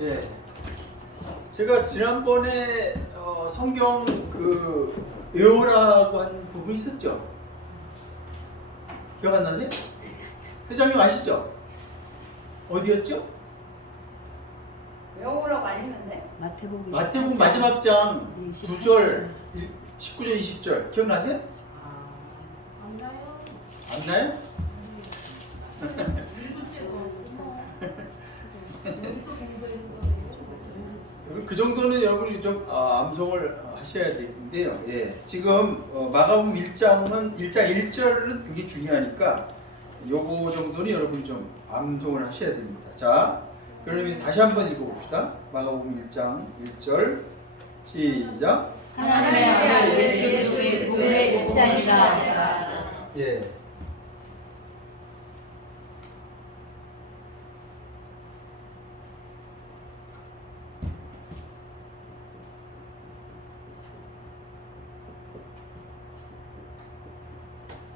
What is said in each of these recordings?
예. 제가 지난번에 성경 외우라고 한 부분 있었죠? 기억 안 나세요? 회장님 아시죠? 어디였죠? 외우라고 안 했는데? 마태복음 마지막 장 9절, 19절, 20절 기억나세요? 안 나요? 안 나요? 그 정도는 여러분이 좀 암송을 하셔야 되는데요. 예. 지금 마가복음 1장은 1장 1절은 굉장히 중요하니까 요거 정도는 여러분이 좀 암송을 하셔야 됩니다. 자, 그러면 다시 한번 읽어봅시다. 마가복음 1장 1절 시작. 하나님의 아들 예수 그리스도의 십자이다. 예.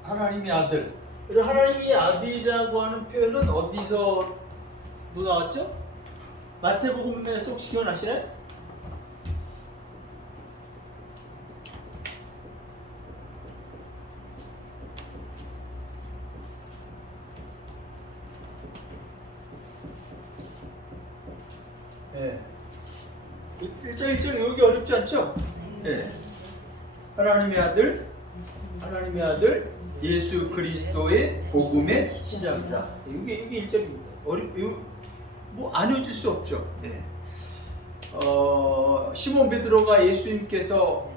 하나님의 아들. 하나님의 아들이라고 하는 표현은 어디서 또 나왔죠? 마태복음에 혹시 기억나시나요? 예. 1절 외우기 어렵지 않죠? 예. 하나님의 아들 예수 그리스도의 복음의 시작이다. 이게 1절입니다. 뭐 안 외워질 수 없죠. 예. 시몬 베드로가 예수님께서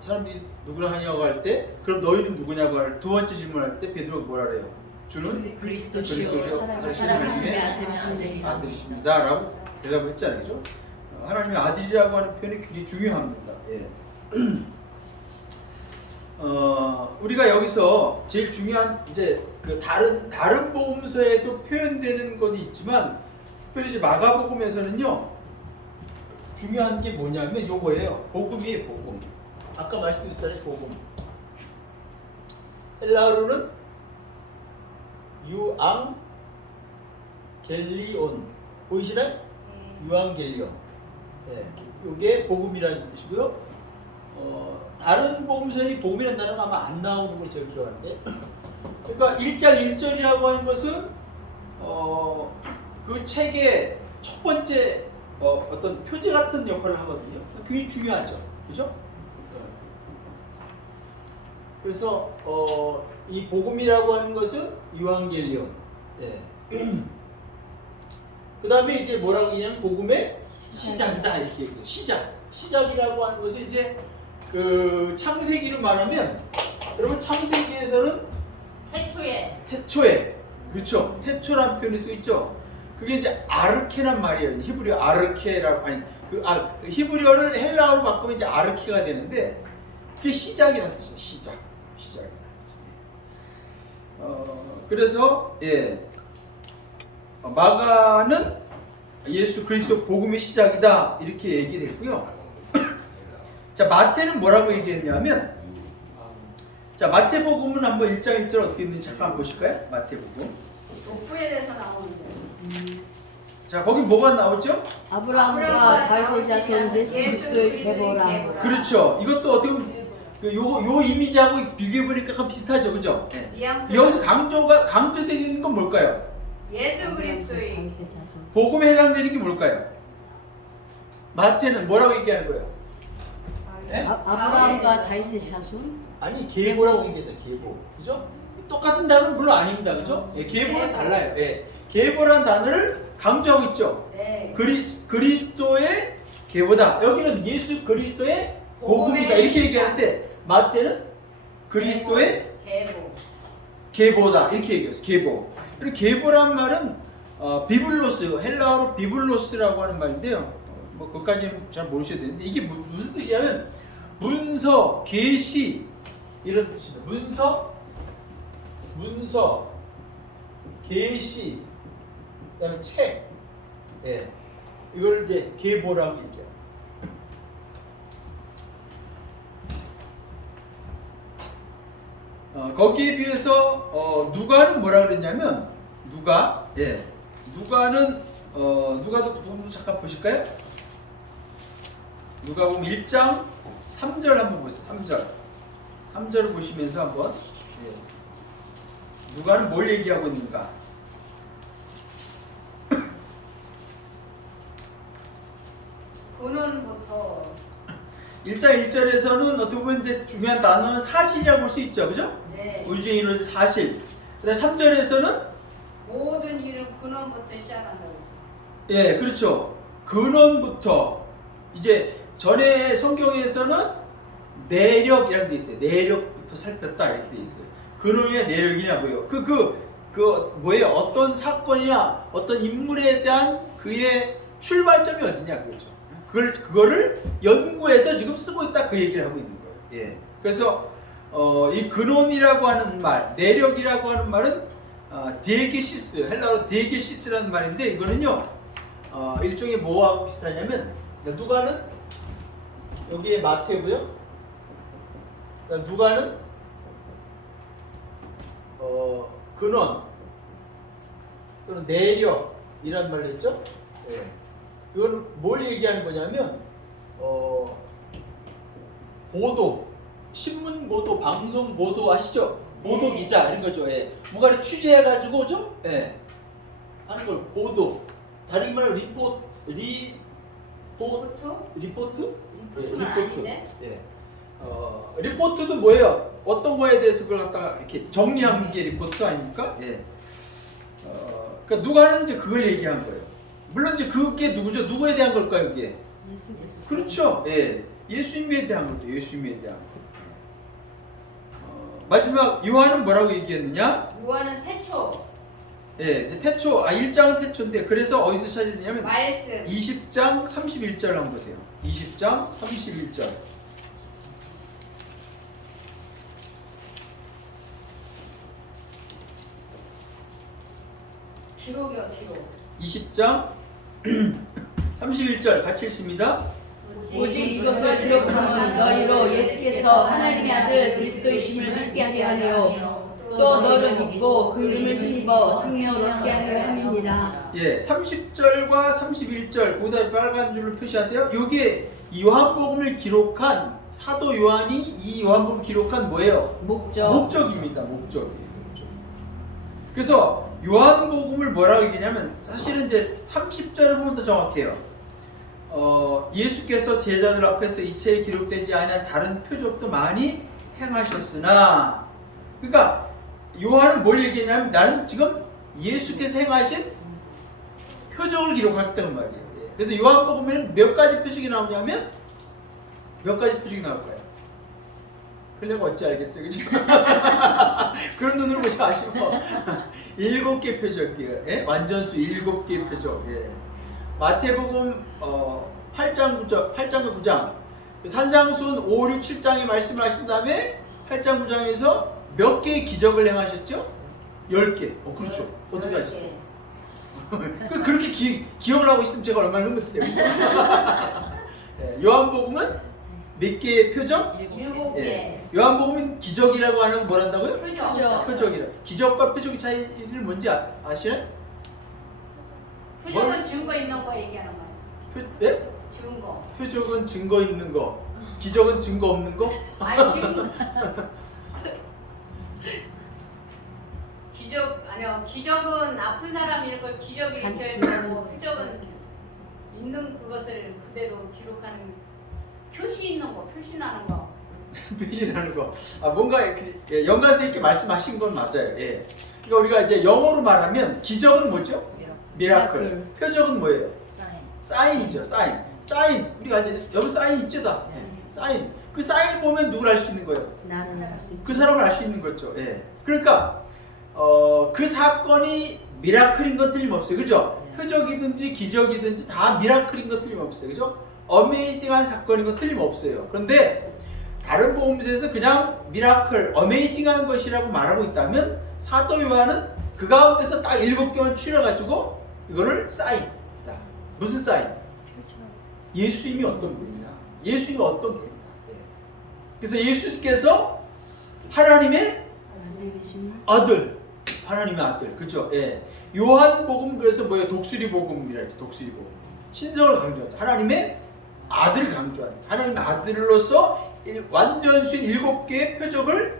사람들이 누구라 하냐고 할 때, 그럼 너희는 누구냐고 할 두 번째 질문할 때 베드로가 뭐라 그래요? 주는 그리스도시요 하나님의 아들이십니다라고 대답을 했잖아요. 그죠? 하나님의 아들이라고 하는 표현이 굉장히 중요합니다. 예. 우리가 여기서 제일 중요한 이제 그 다른 복음서에도 표현되는 것이 있지만 특별히 이제 마가복음에서는요 중요한 게 뭐냐면 요거예요. 복음이에요. 복음. 아까 말씀드렸잖아요. 복음. 헬라어로는 유앙겔리온 보이시나요? 유앙겔리온. 네, 이게 복음이라는 뜻이고요. 다른 복음서에 복음이라는 단어가 아마 안 나오는 걸로 제가 기억하는데, 그러니까 1장 1절이라고 하는 것은 그 책의 첫 번째 어떤 표제 같은 역할을 하거든요. 굉장히 중요하죠, 그죠? 그래서 이 복음이라고 하는 것은 유앙겔리온. 네. 그 다음에 이제 뭐라고 얘기하면 복음의 시작이다 이렇게 얘기해요. 시작이라고 하는 것은 이제 그 창세기로 말하면 여러분 창세기에서는 태초에 그렇죠. 태초란 표현이 쓰여 있죠. 그게 이제 아르케란 말이에요. 히브리어 아르케라고 히브리어를 헬라어로 바꾸면 이제 아르케가 되는데 그게 시작이라는 뜻이에요. 시작. 그래서 예. 마가는 예수 그리스도 복음의 시작이다 이렇게 얘기를 했고요. 자, 마태는 뭐라고 얘기했냐면, 자, 마태복음은 한번 1장 1절 어떻게 있는지 잠깐 보실까요? 마태복음. 족부에 대해서 나오는데. 자, 거기 뭐가 나오죠? 아브라함과 다윗의 자손 예수 그리스도의 계보라. 그렇죠. 이것도 어떻게 보면 요 이미지하고 비교해 보니까 약간 비슷하죠, 그죠? 네. 여기서 강조되어 있는 건 뭘까요? 예수 그리스도의 복음에 해당되는 게 뭘까요? 마태는 뭐라고 얘기하는 거예요? 네? 아브라함과 다윗의 자손? 아니, 계보라고 얘기하죠. 계보. 그죠? 똑같은 단어는 물론 아닙니다. 그죠? 예, 계보는 달라요. 예. 계보라는 단어를 강조하고 있죠. 네. 그리스도의 계보다. 여기는 예수 그리스도의 복음이다. 이렇게 얘기하는데 마태는 그리스도의 계보다. 이렇게 얘기했어요. 계보. 그리고 계보란 말은 비블로스, 헬라어로 비블로스라고 하는 말인데요. 뭐 그것까지는 잘 모르셔야 되는데 이게 무슨 뜻이냐면 문서, 계시 이런 뜻입니다. 문서, 계시, 그다음에 책, 예, 이걸 이제 계보라고 얘기해요. 거기에 비해서 누가는 뭐라 그랬냐면 누가는 누가도 잠깐 보실까요? 누가복음 1장 3절 한번 보세요. 3절. 3절을 보시면서 한번 누가는 뭘 얘기하고 있는가? 근원부터 1장 1절에서는 어떻게 보면 이제 중요한 단어는 사실이라고 볼 수 있죠. 그죠? 네. 우주에 이루어진 사실. 그 다음 3절에서는 모든 일은 근원부터 시작한다고. 예, 그렇죠. 근원부터 이제 전에 성경에서는 내력이라고 돼 있어요. 내력부터 살폈다 이렇게 돼 있어요. 근원이냐 내력이냐고요. 그 뭐예요? 어떤 사건이나 어떤 인물에 대한 그의 출발점이 어디냐 그거죠. 그거를 연구해서 지금 쓰고 있다 그 얘기를 하고 있는 거예요. 예. 그래서 이 근원이라고 하는 말, 내력이라고 하는 말은 디에게시스, 헬라어로 디에게시스라는 말인데 이거는요 일종의 뭐하고 비슷하냐면 누가는 여기에 마태고요. 누가는 근원 또는 내력이란 말을 했죠. 예. 이건 뭘 얘기하는 거냐면 보도, 신문 보도, 방송 보도 아시죠? 보도 기자 이런 거죠. 예. 뭔가를 취재해가지고 좀 하는 걸 보도. 다른 말로 리포트? 리포트는 리포트. 아닌데? 예. 리포트도 뭐예요? 어떤 거에 대해서 그걸 갖다가 이렇게 정리한 게 리포트 아닙니까? 예. 그러니까 누가는 이제 그걸 얘기한 거예요. 물론 이제 그게 누구죠? 누구에 대한 걸까요, 이게? 예수. 그렇죠. 예. 예수님에 대한 거죠. 예수님에 대한 거. 마지막 요한은 뭐라고 얘기했느냐? 요한은 태초 예, 이제 태초, 1장은 태초인데 그래서 어디서 찾아야 되냐면 말씀 20장 31절 한번 보세요. 20장 31절. 기록이요 기록. 20장 31절 같이 읽습니다. 오직 이것을 기록함은 너희로 예수께서 하나님의 아들 그리스도이심을 믿게 하려 하며 또 너를 믿고 그 이름을 힘입어 생명을 얻게 하려 함이니라. 예, 30절과 31절 그다음에 빨간 줄로 표시하세요. 여기에 요한복음을 기록한 사도 요한이 이 요한복음을 기록한 뭐예요? 목적입니다. 목적이에요. 그래서 요한복음을 뭐라고 얘기냐면 사실은 이제 30절을 보면 더 정확해요. 예수께서 제자들 앞에서 이체에 기록되지 아니한 다른 표적도 많이 행하셨으나, 그러니까 요한은 뭘 얘기했냐면 나는 지금 예수께서 행하신 표적을 기록했다는 말이에요. 그래서 요한복음에는 몇 가지 표적이 나오냐면 몇 가지 표적이 나올까요? 그래가 어찌 알겠어요, 그죠? 그런 눈으로 보지 마시고 7개 표적이에요. 예? 완전수 7개 표적. 예. 마태복음 8장 9장 산상수훈 5, 6, 7장에 말씀을 하신 다음에 8장 9장에서 몇 개의 기적을 행하셨죠? 10개. 그렇죠. 어떻게 하셨어요? 그렇게 기억을 하고 있으면 제가 얼마나 흐뭇해요. 예. 요한복음은 몇 개의 표적? 7개. 예. 요한복음은 기적이라고 하는 뭘 한다고요? 표적. 표적이라. 기적과 표적의 차이를 뭔지 아시나요? 표적은 증거 있는 거 얘기하는 거예요. 예? 증거. 표적은 증거 있는 거, 기적은 증거 없는 거? 아니 지금 기적은 아픈 사람이 이렇게 기적이 일으켜야 되고 표적은 있는 그것을 그대로 기록하는 표시 있는 거, 표시나는 거. 표시하는 거. 뭔가 연관성 있게 말씀하신 건 맞아요. 예. 그러니까 우리가 이제 영어로 말하면 기적은 뭐죠? 미라클. 표적은 뭐예요? 사인이죠. 사인. 우리가 이제 여기 사인 있죠, 다. 사인. 그 사인 보면 누굴 알 수 있는 거예요? 나는 알 수 있지. 그 사람을 알 수 있는 거죠. 예. 그러니까 그 사건이 미라클인 건 틀림없어요. 그죠? 표적이든지 기적이든지 다 미라클인 건 틀림없어요. 그죠? 어메이징한 사건인 건 틀림없어요. 그런데 다른 복음서에서 그냥 미라클, 어메이징한 것이라고 말하고 있다면 사도 요한은 그 가운데서 딱 7개만 추려가지고 이거를 사인이다. 무슨 사인? 예수님이 어떤 분이냐? 예수님이 어떤 분이냐? 예. 그래서 예수께서 하나님의 아들, 하나님의 아들, 그죠? 예. 요한복음 그래서 뭐예요? 독수리 복음이라 했죠. 독수리 복음. 신성을 강조하죠. 하나님의 아들 강조하는. 하나님의 아들로서 완전수의 7개의 표적을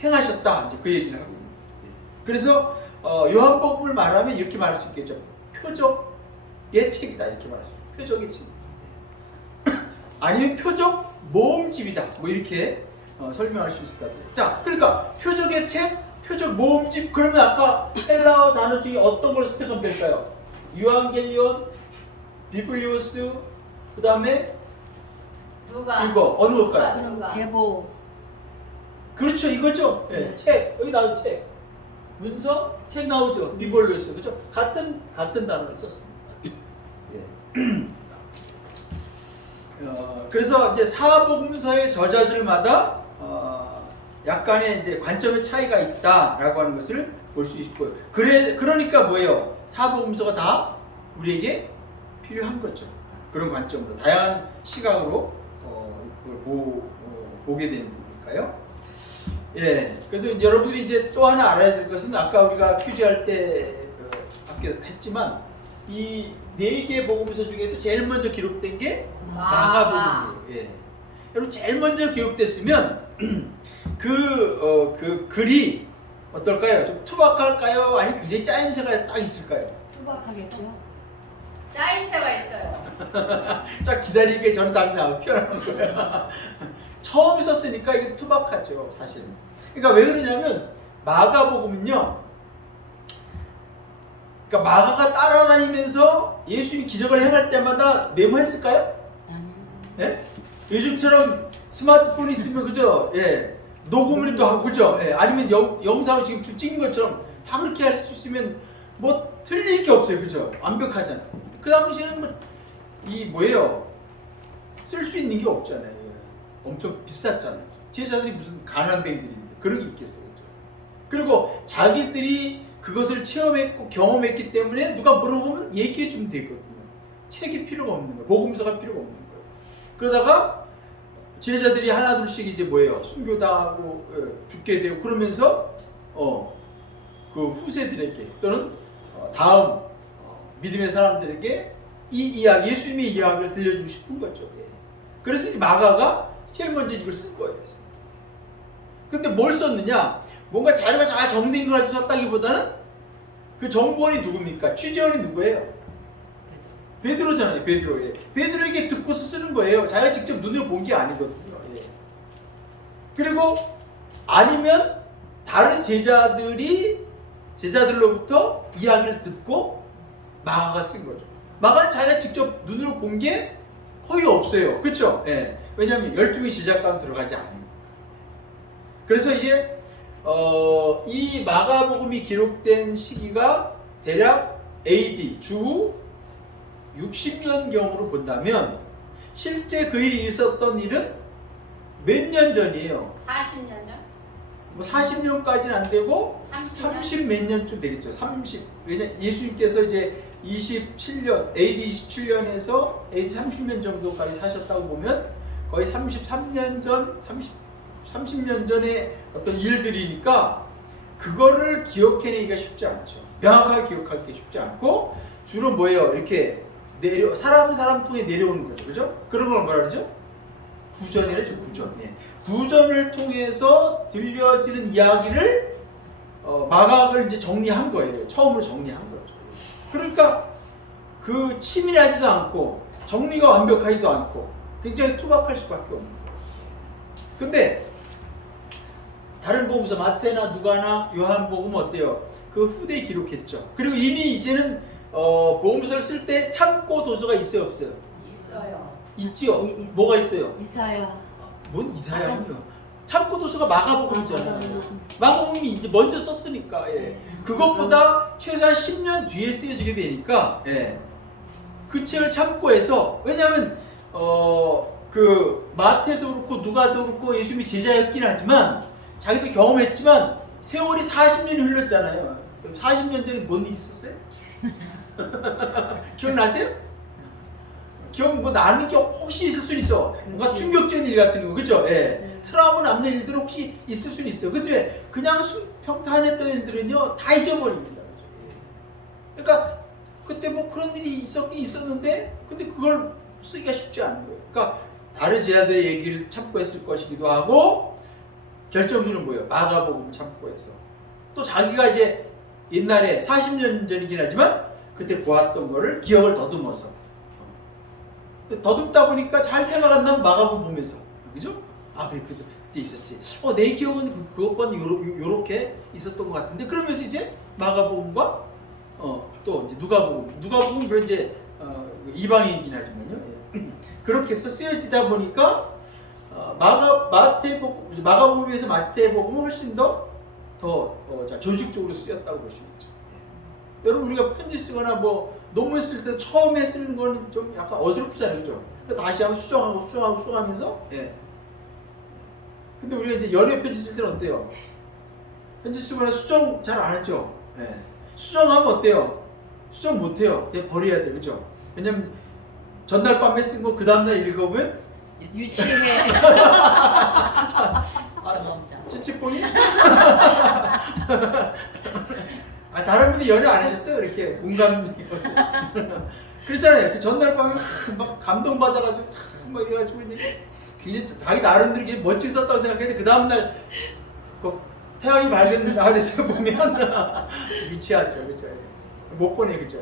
행하셨다. 이제 그 얘기를 하고 있는 거예요. 그래서 요한복음을 말하면 이렇게 말할 수 있겠죠. 표적의 책이다. 이렇게 말할 수 있어요. 표적의 책. 아니면 표적 모음집이다. 뭐 이렇게 설명할 수 있을 것 같아요. 자, 그러니까 표적의 책, 표적 모음집. 그러면 아까 헬라어 단어 중에 어떤 걸 선택하면 될까요? 유한겔리온, 비블리오스, 그 다음에 누가? 이거 어느 걸까요? 누가? 계보. 그렇죠, 이거죠. 예, 네. 책 여기 나온 책, 문서, 책 나오죠. 비블리오스 그렇죠. 같은 단어를 썼습니다. 예. 그래서 이제 사복음서의 저자들마다 약간의 이제 관점의 차이가 있다라고 하는 것을 볼 수 있고요. 그러니까 뭐예요? 사복음서가 다 우리에게 필요한 거죠. 그런 관점으로 다양한 시각으로 이걸 보게 되는 거니까요. 예, 그래서 이제 여러분들이 이제 또 하나 알아야 될 것은 아까 우리가 퀴즈 할 때 했지만 이 4개 복음서 중에서 제일 먼저 기록된 게 마가복음이에요. 예. 여러분 제일 먼저 기록됐으면 그 글이 어떨까요? 좀 투박할까요? 아니면 굉장히 짜임새가 딱 있을까요? 투박하겠죠. 짜임새가 있어요. 쫙 기다리게 저는 당연히 튀어나오는 거예요. 처음 썼으니까 이게 투박하죠, 사실은. 그러니까 왜 그러냐면 마가복음은요. 그러니까 마가가 따라다니면서 예수님이 기적을 행할 때마다 메모했을까요? 예? 요즘처럼 스마트폰이 있으면 그죠? 예. 녹음을 또 하고 그죠? 예. 아니면 영상을 지금 찍는 것처럼 다 그렇게 할 수 있으면 뭐 틀릴 게 없어요, 그죠? 완벽하잖아요. 그 당시에는 뭐예요? 쓸 수 있는 게 없잖아요. 예. 엄청 비쌌잖아요. 제자들이 무슨 가난뱅이들인데 그런 게 있겠어요, 그죠? 그리고 자기들이 그것을 체험했고 경험했기 때문에 누가 물어보면 얘기해 주면 되거든요. 책이 필요가 없는 거예요. 복음서가 필요가 없는 거예요. 그러다가 제자들이 하나둘씩 이제 뭐예요? 순교당하고 죽게 되고 그러면서 그 후세들에게 또는 다음 믿음의 사람들에게 이 이야기, 예수님의 이야기를 들려주고 싶은 거죠. 예. 그래서 이제 마가가 제일 먼저 이걸 쓴 거예요. 근데 뭘 썼느냐? 뭔가 자료가 잘 정리된 걸 가지고 썼다기보다는 그 정보원이 누굽니까? 취재원이 누구예요? 베드로잖아요. 베드로. 예. 베드로에게 듣고서 쓰는 거예요. 자기가 직접 눈으로 본 게 아니거든요. 예. 그리고 아니면 다른 제자들로부터 이야기를 듣고 마가가 쓴 거죠. 마가는 자기가 직접 눈으로 본 게 거의 없어요. 그렇죠? 예. 왜냐하면 12개 제자 가운데 들어가지 않으니까. 그래서 이제 이 마가복음이 기록된 시기가 대략 AD 주 60년경으로 본다면 실제 그 일이 있었던 일은 몇 년 전이에요? 40년 전? 뭐 40년까지는 안 되고 30년? 30 몇 년쯤 되겠죠. 30. 왜냐 예수님께서 이제 27년 AD 27년에서 AD 30년 정도까지 사셨다고 보면 거의 33년 전 30년 전의 어떤 일들이니까 그거를 기억해내기가 쉽지 않죠. 명확하게 기억하기 쉽지 않고 주로 뭐예요? 이렇게 사람 통해 내려오는 거죠. 그죠? 그런 걸 뭐라 그러죠? 구전이라죠. 구전. 예. 구전을 통해서 들려지는 이야기를 마가를 이제 정리한 거예요. 처음으로 정리한 거죠. 그러니까 그 치밀하지도 않고 정리가 완벽하지도 않고 굉장히 투박할 수밖에 없는 거예요. 근데 다른 복음서 마태나 누가나 요한복음 어때요? 그 후대에 기록했죠. 그리고 이미 이제는 복음서를 쓸 때 참고 도서가 있어요, 없어요? 있어요. 있지요. 뭐가 있어요? 이사야. 뭔 이사야요? 참고 도서가 마가복음이잖아요. 마가복음이 이제 먼저 썼으니까. 예. 그것보다 최소한 10년 뒤에 쓰여지게 되니까 예. 그 책을 참고해서 왜냐하면 그 마태도 그렇고 누가도 그렇고 예수님이 제자였긴 하지만 자기도 경험했지만 세월이 40년이 흘렀잖아요. 40년 전에 뭔 일 있었어요? 기억나세요? 기억 뭐 나는 게 혹시 있을 수 있어. 뭔가 충격적인 일 같은 거, 그죠? 예. 트라우마 남는 일들 혹시 있을 수 있어. 그때 그냥 평탄했던 일들은요 다 잊어버립니다. 그러니까 그때 뭐 그런 일이 있었긴 있었는데 근데 그걸 쓰기가 쉽지 않은 거예요. 그러니까 다른 제자들의 얘기를 참고했을 것이기도 하고 결정주는 뭐예요? 마가복음 참고해서 또 자기가 이제 옛날에 40년 전이긴 하지만 그때 보았던 거를 기억을 더듬어서 더듬다 보니까 잘 생각 안 나면 마가복음 보면서 그죠? 아 그래 그때 있었지. 내 기억은 그것과는 요렇게 있었던 것 같은데 그러면서 이제 마가복음과 또 이제 누가복음 그 이제 이방인이긴 하지만요. 예. 그렇게 해서 쓰여지다 보니까 마가복음에 비해서 마태복음은 훨씬 더 조직적으로 쓰였다고 보시면 되죠. 예. 여러분 우리가 편지 쓰거나 뭐 논문 쓸 때 처음에 쓰는 거는 좀 약간 어설프잖아요, 그죠? 다시 한번 수정하면서. 예. 근데 우리가 이제 연애 편지 쓸 때는 어때요? 편지 쓰거나 수정 잘 안 하죠. 예. 수정하면 어때요? 수정 못 해요. 그냥 버려야 돼, 그죠? 왜냐면 전날 밤에 쓴 거 그 다음날 읽어보면 유치해. 찌찌뽕이? 다른 분이 연애 안 하셨어요? 이렇게 공감 그렇잖아요. 그 전날 밤에 막 감동받아가지고 막 이래가지고 이제 굉장히 자기 나름대로 이렇게 멋지게 썼다고 생각했는데 그 다음날 태양이 밝은 날에서 보면 미치하죠, 그죠? 못 보내, 그죠?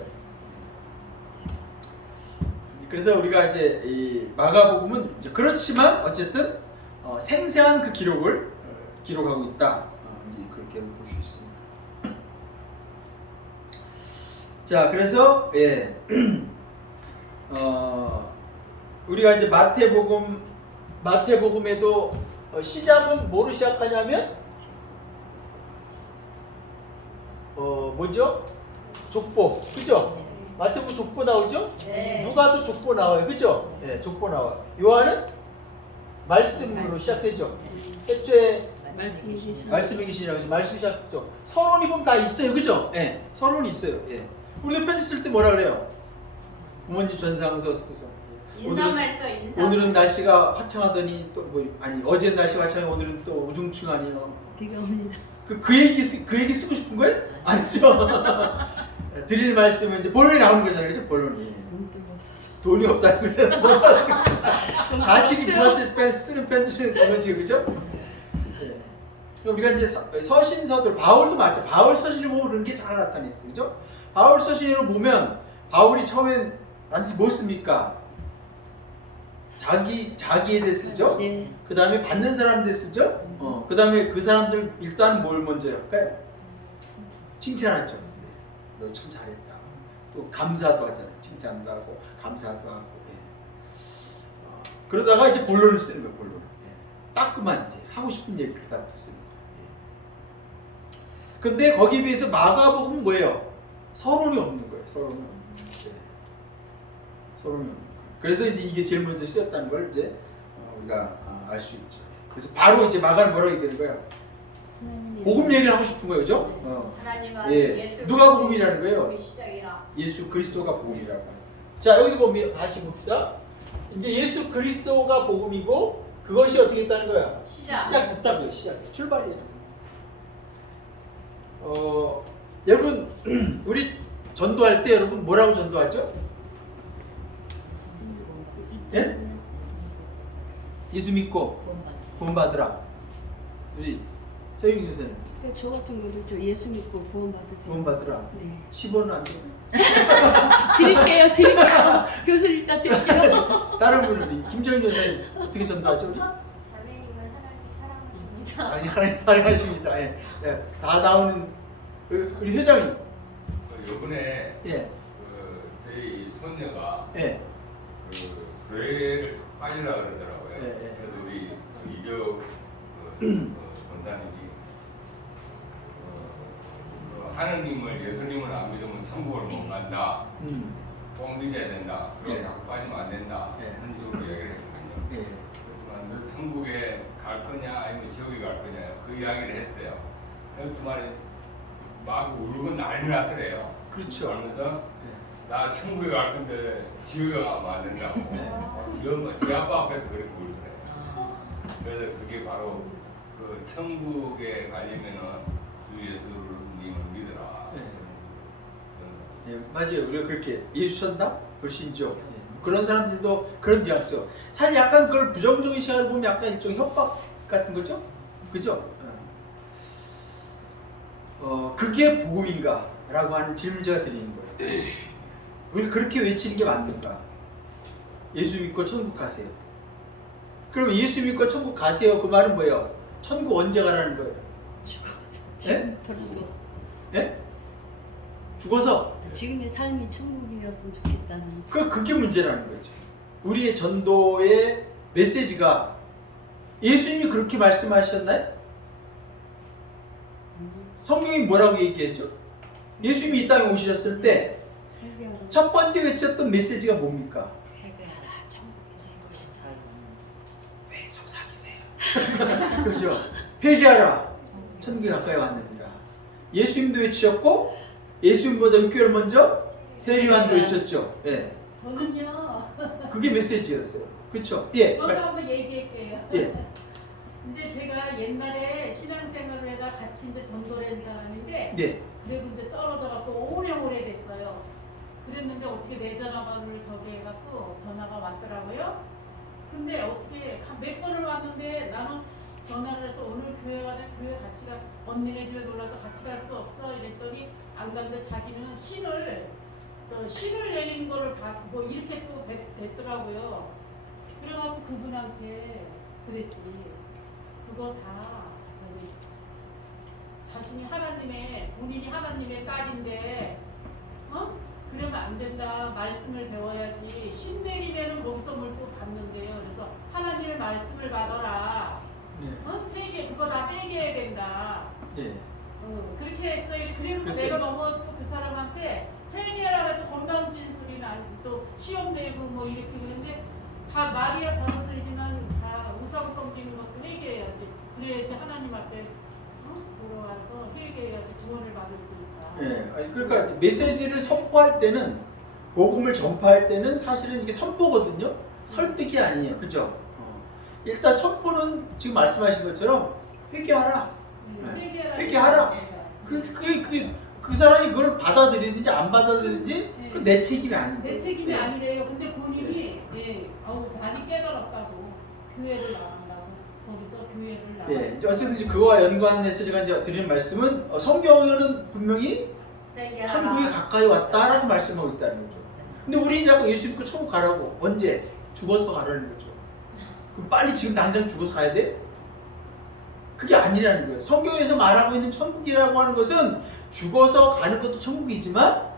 그래서 우리가 이제 이 마가복음은 이제 그렇지만 어쨌든 생생한 그 기록을 기록하고 있다. 이제 그렇게 볼 수 있습니다. 자, 그래서 예, 우리가 이제 마태복음에도 시작은 뭐로 시작하냐면 뭐죠? 족보, 그죠? 마태복음 족보 나오죠? 네. 누가도 족보 나와요, 그죠? 네, 족보 나와. 요한은 말씀으로 시작되죠. 애초에 말씀이 계시라고 하죠. 말씀이 시작되죠. 서론이 보면 다 있어요, 그죠? 네, 서론이 있어요. 예. 우리가 편지 쓸 때 뭐라 그래요? 부모님 전상서 쓰고서 인사말 써, 인사. 오늘은 날씨가 화창하더니 또 뭐 아니 어제는 날씨가 화창해 오늘은 또 우중충하니 비가 옵니다. 그 얘기 쓰고 싶은 거예요? 아니죠. 드릴 말씀은 이제 본론이 나오는 거잖아요, 그죠? 본론이. 돈이 없어서. 돈이 없다는 거잖아요. 자식이 부모한테 쓰는 편지는 그거지, 그죠? 네. 우리가 이제 서신서들, 바울도 맞죠. 바울 서신을 보면 그런 게 잘 나타냈어요, 그죠? 바울 서신을 보면 바울이 처음엔 단지 뭘 씁니까? 자기에 대해 쓰죠. 네. 그 다음에 받는 사람에 대해 쓰죠. 그 다음에 그 사람들 일단 뭘 먼저 할까요? 칭찬하죠. 너 참 잘했다. 또 감사도 하잖아요. 칭찬도 하고 감사도 하고. 예. 그러다가 이제 본론을 쓰는 거예요. 본론. 예. 딱 그만 이제 하고 싶은 얘기 그다음부터 쓰는 거예요. 예. 근데 거기에 비해서 마가복음은 뭐예요? 서론이 없는 거예요. 서론이 없는 거예요. 예. 서론이 없는 거예요. 그래서 이제 이게 제일 먼저 쓰였다는 걸 이제 우리가 알 수 있죠. 그래서 바로 이제 마가는 뭐라고 얘기하는 거예요? 복음 얘기를 하고 싶은 거예요, 그죠? 하나님은 예. 예수 누가 복음이라는 거예요? 복음이 시작이라. 예수 그리스도가 복음이라고. 자, 여기 보면 다시 봅시다. 이제 예수 그리스도가 복음이고 그것이 어떻게 했다는 거야? 시작됐다고요. 시작. 출발이에요. 여러분 우리 전도할 때 여러분 뭐라고 전도하죠? 예? 예수 믿고 구원 받으라. 우리 서영희 교수님 그러니까 저 같은 것도 저 예수 믿고 구원 받으세요. 구원 받으라. 네. 10원은 안 돼요? 드릴게요. 교수 일단 드릴게요. 다른 분은 김정인 교수님 어떻게 전도하죠? 우리? 자매님은 하나님 사랑하십니다. 아니 하나님 사랑하십니다. 예. 예. 다 나오는 우리 회장님. 요번에 예. 저희 손녀가 예. 교회를 빠지려고 그러더라고요. 예, 예. 그래서 우리 이적 권사님이 하느님을 예수님을 안 믿으면 천국을 못 간다. 꼭 믿어야 된다. 그래서 예. 자꾸 빠지면 안 된다. 예. 그런 식으로 얘기를 했거든요. 예. 그렇지만 너 천국에 갈 거냐 아니면 지옥에 갈 거냐 그 이야기를 했어요. 그래서 말에 막 울고 난리 났더래요. 그렇죠. 그러면서 나 천국에 갈 건데 지옥에 가면 안 된다고. 지 아빠 앞에서 그렇게 울더래요. 그래서 그게 바로 그 천국에 가려면은 주 예수님을 믿어라. 예, 맞아요. 우리가 그렇게 예수 선다, 불신조 그런 사람들도 그런 뉘앙스. 사실 약간 그걸 부정적인 시각을 보면 약간 일종의 협박 같은 거죠, 그죠? 그게 복음인가라고 하는 질문 제가 드리는 거예요. 우리 그렇게 외치는 게 맞는가? 예수 믿고 천국 가세요. 그러면 예수 믿고 천국 가세요. 그 말은 뭐예요? 천국 언제 가라는 거예요? 지금부터라도 예? 죽어서. 지금의 삶이 천국이었으면 좋겠다는. 그게 문제라는 거죠. 우리의 전도의 메시지가 예수님이 그렇게 말씀하셨나요? 성경이 뭐라고 얘기했죠? 예수님이 이 땅에 오셨을 때 첫 번째 외쳤던 메시지가 뭡니까? 회개하라, 천국이 내 것이다. 왜 속삭이세요? 그렇죠? 회개하라, 천국이 가까이 왔느니라. 예수님도 외치셨고 예수님보다 6개월 먼저 세리요한도 외쳤죠. 예, 저는요. 그게 메시지였어요. 그렇죠? 예. 저도 한번 얘기할게요. 예. 이제 제가 옛날에 신앙생활을 해다 같이 이제 전도를 한 사람인데 네. 그리고 이제 떨어져갖고 오래 됐어요. 그랬는데 어떻게 내 전화번호를 저기 해갖고 전화가 왔더라고요. 근데 어떻게 몇 번을 왔는데 나는 전화를 해서 오늘 교회 가자, 교회 같이 가, 언니네 집에 놀러서 같이 갈 수 없어 이랬더니 안 간대. 자기는 신을 내리는 거를 뭐 이렇게 또 뵀더라고요. 그래갖고 그분한테 그랬지. 그거 다 자신이 본인이 하나님의 딸인데, 그러면 안 된다. 말씀을 배워야지. 신 내리면은 거기서 또 받는데요. 그래서 하나님의 말씀을 받아라. 회개, 그거 다 회개해야 된다. 예. 그렇게 했어요. 그리고 그때. 내가 너무 또 그 사람한테 회개하라 해서 건방진 소리는 또 시험 내고 뭐 이렇게 그러는데 다 말이야 변호사이지만 다 우상 섬기는 것도 회개해야지. 그래야지 하나님 앞에 돌아와서 회개해야지 구원을 받을 수 있다. 예, 아니 그러니까 메시지를 선포할 때는 복음을 전파할 때는 사실은 이게 선포거든요. 설득이 아니에요, 그죠? 일단 선포는 지금 말씀하신 것처럼 회개하라. 회개하라. 그 사람이 그걸 받아들이든지 안 받아들이든지 그건 내 책임이 아니에요. 내 책임이 아니래요. 근데 본인이 많이 깨달았다고. 교회를 나간다고. 거기서 교회를 나간다고. 예, 어쨌든 그거와 연관해서 제가 이제 드리는 말씀은 성경에는 분명히 천국이 가까이 왔다라고 말씀하고 있다는 거죠. 근데 우리는 자꾸 예수 믿고 천국 가라고. 언제? 죽어서 가라는 거죠. 그럼 빨리 지금 당장 죽어서 가야 돼? 그게 아니라는 거예요. 성경에서 말하고 있는 천국이라고 하는 것은 죽어서 가는 것도 천국이지만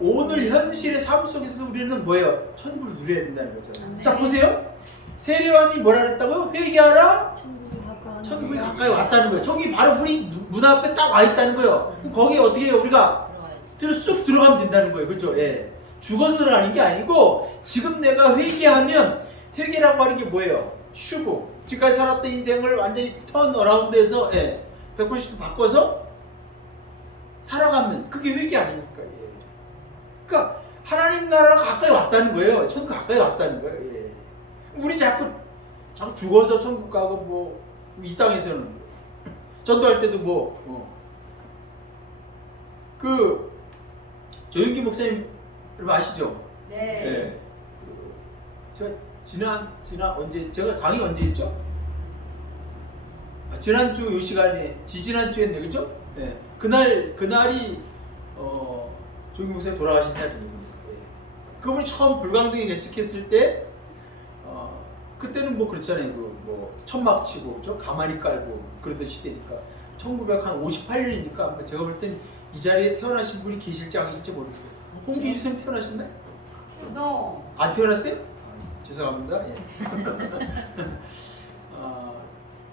오늘 현실의 삶 속에서 우리는 뭐예요? 천국을 누려야 된다는 거죠. 자, 보세요. 세리요한이 뭐라 그랬다고요? 회개하라. 천국이 가까이 왔다는 거예요. 천국이 바로 우리 문 앞에 딱 와 있다는 거예요. 그럼 거기에 어떻게 해요? 우리가 쑥 들어가면 된다는 거예요. 그렇죠? 예. 죽어서 들어가는 게 아니고 지금 내가 회개하면 회개라고 하는 게 뭐예요? 쉬고 지금까지 살았던 인생을 완전히 턴 어라운드해서 180도 바꿔서 살아가면 그게 회개 아닙니까? 예. 그러니까 하나님 나라가 가까이 왔다는 거예요. 천국 가까이 왔다는 거예요. 예. 우리 자꾸 죽어서 천국 가고 뭐 이 땅에서는 전도할 때도 그 조윤기 목사님 아시죠? 네. 저 지난 언제 제가 강의 언제 했죠? 지난주 요 시간에 지지난주였네, 그죠? 네. 그날이 조윤기 목사님 돌아가신 날입니다. 그분이 처음 불광동에 개척했을 때 그때는 뭐 그렇잖아요. 뭐 천막 치고 저 가만히 깔고 그러던 시대니까 1958년이니까 제가 볼 땐 이 자리에 태어나신 분이 계실지 안 계실지 모르겠어요. 홍기주 선생님 태어나셨나요? No. 안 태어났어요? 죄송합니다. 예.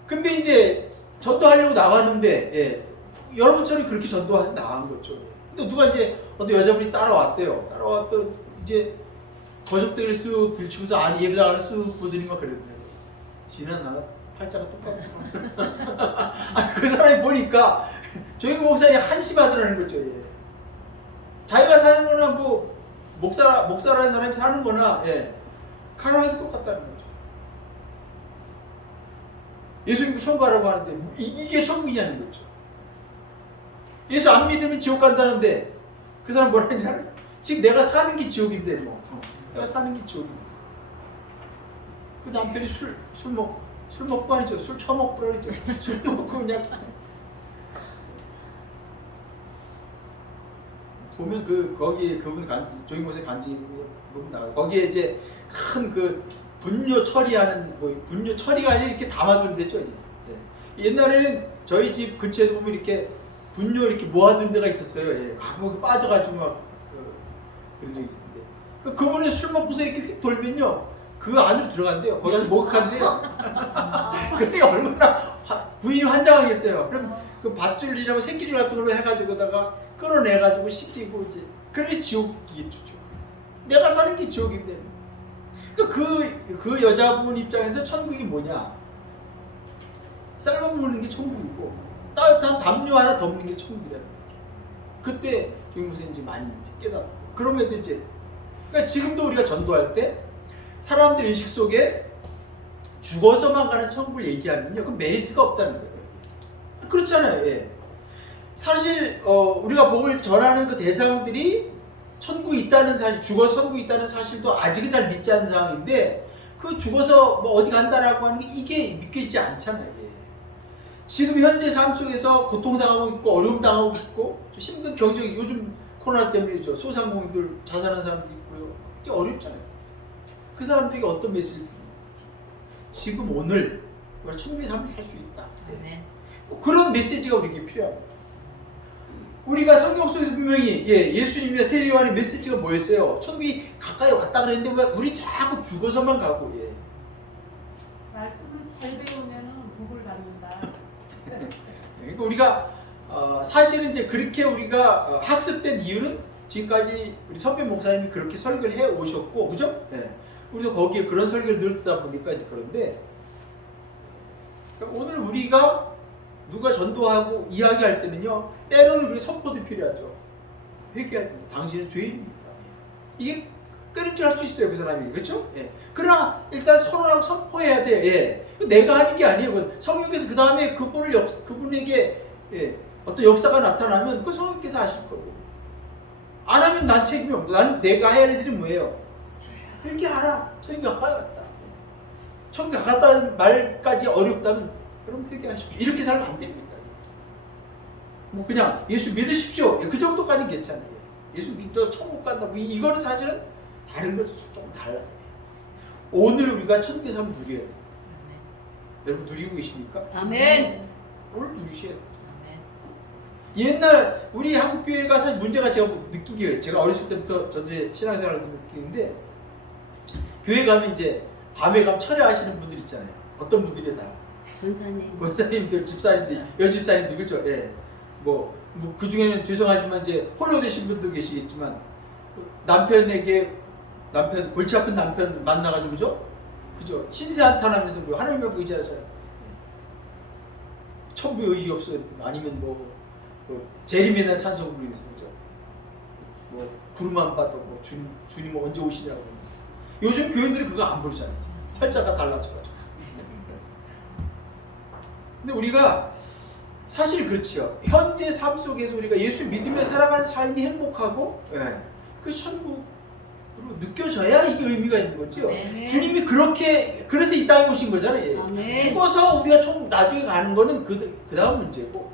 근데 이제 전도하려고 나왔는데 여러분처럼 그렇게 전도해서 나간 거죠. 근데 누가 이제 어떤 여자분이 따라왔어요. 따라왔던 이제 거적대기를 쑥 들치고서 안 예배 나가는 쑥 보더니 막 그러더라고요. 지난 나가 팔자가 똑같고. 그 사람이 보니까 조영구 목사님이 한심하더라는 거죠. 예. 자기가 사는 거나 뭐 목사라는 사람이 사는 거나 가능하게 똑같다는 거죠. 예수 믿고 천국 가라고 하는데 이게 천국이냐는 거죠. 예수 안 믿으면 지옥 간다는데 그 사람 뭐라는지 알아? 지금 내가 사는 게 지옥인데 뭐. 내가 사는 게 지옥인데. 그 남편이 술 먹고 아니죠. 술 처먹고 그러죠. 술 먹고 그냥 보면 거기에 그분 조인 모세 간증 보면 나와요. 거기에 이제 큰 그 분뇨 처리하는 분뇨 처리가 아니라 이렇게 담아두는 데죠. 예. 옛날에는 저희 집 근처에도 보면 이렇게 분뇨 이렇게 모아두는 데가 있었어요. 예. 가끔 빠져가지고 막 그런 적이 있었는데 그분이 술 먹고서 이렇게 휙 돌면요 그 안으로 들어간대요. 거기 안에 목욕한대요. 그게 얼마나 부인이 환장하겠어요. 그럼 그 밧줄이라고 새끼줄 같은 걸로 해가지고다가 끌어내가지고 씻기고 이제 그게 지옥이겠죠. 내가 사는 게 지옥인데. 그 여자분 입장에서 천국이 뭐냐? 쌀밥 먹는 게 천국이고 따뜻한 담요 하나 덮는 게 천국이라는 거죠. 그때 조인 목사님이 많이 깨닫고 그럼에도 이제 그러니까 지금도 우리가 전도할 때 사람들 의식 속에 죽어서만 가는 천국을 얘기하면요 그 메리트가 없다는 거예요. 그렇잖아요. 예. 사실 우리가 복을 전하는 그 대상들이 천국이 있다는 사실, 죽어서 천국이 있다는 사실도 아직은 잘 믿지 않는 상황인데 그 죽어서 뭐 어디 간다라고 하는 게 이게 믿기지 않잖아요. 예. 지금 현재 삶 속에서 고통당하고 있고 어려움 당하고 있고 힘든 경쟁 요즘 코로나 때문이죠. 소상공인들 자살한 사람도 있고요. 이게 어렵잖아요. 그 사람들에게 어떤 메시지를 주는 거죠? 지금 오늘 우리가 천국의 삶을 살 수 있다. 아멘. 그런 메시지가 우리에게 필요합니다. 우리가 성경 속에서 분명히 예수님이나 세례요한의 메시지가 뭐였어요? 천국이 가까이 왔다 그랬는데 왜 우리 자꾸 죽어서만 가고 말씀을 잘 배우면은 복을 받는다. 그러니까 우리가 사실은 이제 그렇게 우리가 학습된 이유는 지금까지 우리 선배 목사님이 그렇게 설교를 해 오셨고, 그죠? 우리도 거기에 그런 설교를 늘 듣다 보니까 이제 그런데 그러니까 오늘 우리가 누가 전도하고 이야기할 때는요, 때로는 우리 선포도 필요하죠. 회개할 때, 당신은 죄인입니다. 이게 끊임질 수 있어요, 그 사람이. 그렇죠? 그러나 일단 선언하고 선포해야 돼. 내가 하는 게 아니에요. 성령께서 그 다음에 그분에게 어떤 역사가 나타나면 그 성령께서 하실 거고. 안 하면 난 책임이 없고, 나는 내가 해야 할 일이 뭐예요? 이렇게 알아. 천국이 가까이 왔다. 천국이 가깝다는 말까지 어렵다면 여러분 회개하십시오. 이렇게 살면 안 됩니다. 뭐 그냥 예수 믿으십시오. 그 정도까지는 괜찮아요. 예수 믿어 천국 간다. 뭐 이거는 사실은 다른 것도 조금 달라요. 오늘 우리가 천국의 삶을 누려야 돼요. 여러분 누리고 계십니까? 아멘. 오늘 누리셔야 돼요. 아멘. 옛날 우리 한국 교회가 사실 문제가 제가 느낀 게 제가 어렸을 때부터 전에 신앙생활을 하면서 느끼는데 교회 가면 이제 밤에 가면 철회하시는 분들 있잖아요. 어떤 분들이 다 권사님들, 집사님들, 여집사님들 그렇죠? 뭐 그 중에는 죄송하지만 이제 홀로 되신 분도 계시겠지만 남편 골치 아픈 남편 만나가지고 그죠? 신세 한탄하면서 뭐 하나님 앞에 의지하잖아요. 천부에 의지 없어 아니면 뭐 재림에 대한 찬송을 부르면서 그죠? 뭐 구름만 봐도 뭐 주님 언제 오시냐고. 요즘 교인들이 그거 안 부르잖아요. 활자가 달라져가지고. 근데 우리가 사실 그렇지요. 현재 삶 속에서 우리가 예수 믿으며 살아가는 삶이 행복하고 그 천국으로 느껴져야 이게 의미가 있는 거죠. 네. 주님이 그래서 이 땅에 오신 거잖아요. 네. 죽어서 우리가 천국 나중에 가는 거는 그 다음 문제고.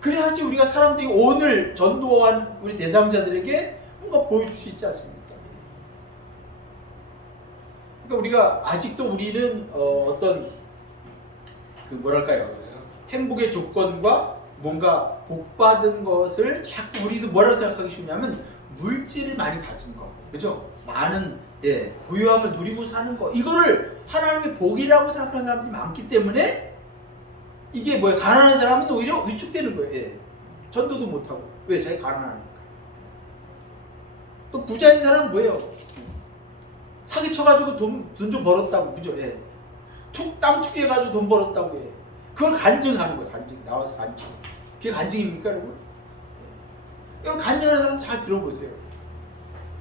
그래야지 우리가 사람들이 오늘 전도한 우리 대상자들에게 뭔가 보여줄 수 있지 않습니까? 그러니까 우리가 아직도 우리는 어떤 행복의 조건과 뭔가 복받은 것을 자꾸 우리도 뭐라고 생각하기 쉽냐면 물질을 많이 가진 거, 그죠? 많은 부유함을 누리고 사는 거, 이거를 하나님의 복이라고 생각하는 사람들이 많기 때문에 이게 뭐야? 가난한 사람은 오히려 위축되는 거예요. 전도도 못하고. 왜? 자기 가난하니까. 또 부자인 사람은 뭐예요? 사기쳐가지고 돈 좀 벌었다고, 그죠? 땅 투기해가지고 돈 벌었다고 해. 그걸 간증하는 거예요. 간증. 나와서 간증. 그게 간증입니까, 여러분? 여러분 간증하는 사람 잘 들어보세요.